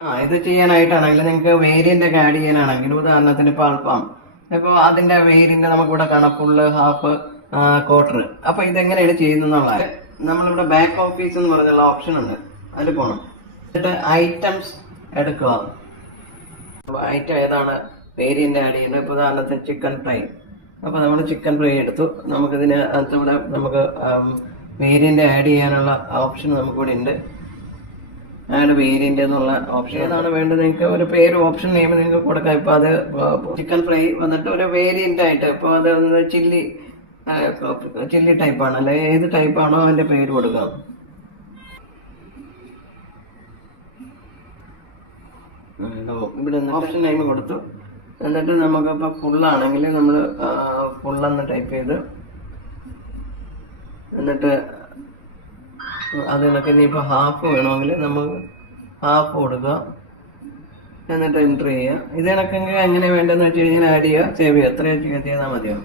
ഇത് ചെയ്യാനായിട്ടാണെങ്കിൽ നിങ്ങൾക്ക് വേരിയന്റ് ഒക്കെ ആഡ് ചെയ്യാനാണെങ്കിൽ ഉദാഹരണത്തിന് ഇപ്പോൾ അല്പം ഇപ്പോൾ അതിന്റെ വേരിയന്റ് നമുക്കിവിടെ കാണാം ഫുള്ള് ഹാഫ് ക്വാർട്ടർ. അപ്പൊ ഇതെങ്ങനെയാണ് ചെയ്യുന്നതെന്നുള്ള നമ്മളിവിടെ ബാക്ക് ഓഫീസ് എന്ന് പറഞ്ഞുള്ള ഓപ്ഷൻ ഉണ്ട്, അതിൽ പോകണം. എന്നിട്ട് ഐറ്റംസ് എടുക്കുക. ഐറ്റം ഏതാണ് വേരിയന്റ് ആഡ് ചെയ്യുന്നത്? ഇപ്പോൾ ഉദാഹരണത്തിന് ചിക്കൻ ഫ്രൈ. അപ്പൊ നമ്മൾ ചിക്കൻ ഫ്രൈ എടുത്തു. നമുക്കിതിന് ഇവിടെ നമുക്ക് വേരിയന്റ് ആഡ് ചെയ്യാനുള്ള ഓപ്ഷൻ നമുക്കിവിടെ ഉണ്ട്. ആഡ് വേരിയന്റ് എന്നുള്ള ഓപ്ഷൻ ഏതാണ് വേണ്ടത് നിങ്ങൾക്ക് ഒരു പേര് ഓപ്ഷൻ നെയിം നിങ്ങൾക്ക് കൊടുക്കാം. ഇപ്പൊ അത് ചിക്കൻ ഫ്രൈ വന്നിട്ട് ഒരു വേരിയന്റ് ആയിട്ട് ഇപ്പൊ അത് ചില്ലി ടൈപ്പാണ്, അല്ലെ ഏത് ടൈപ്പാണോ അതിന്റെ പേര് കൊടുക്കാം. ഇവിടെ ഓപ്ഷൻ നെയിം കൊടുത്തു. എന്നിട്ട് നമുക്കിപ്പോൾ ഫുള്ളാണെങ്കിൽ നമ്മൾ ഫുള്ളെന്ന് ടൈപ്പ് ചെയ്ത് എന്നിട്ട് അത് കണക്ക് ഇനിയിപ്പോൾ ഹാഫ് വേണമെങ്കിൽ നമുക്ക് ഹാഫ് കൊടുക്കുക. എന്നിട്ട് എൻട്രി ചെയ്യുക. ഇത് കണക്കെങ്കിൽ എങ്ങനെ വേണ്ടതെന്ന് വെച്ച് കഴിഞ്ഞാൽ ആഡ് ചെയ്യുക, സേവ് ചെയ്യുക. എത്രയും ചെയ്താൽ മതിയാവും.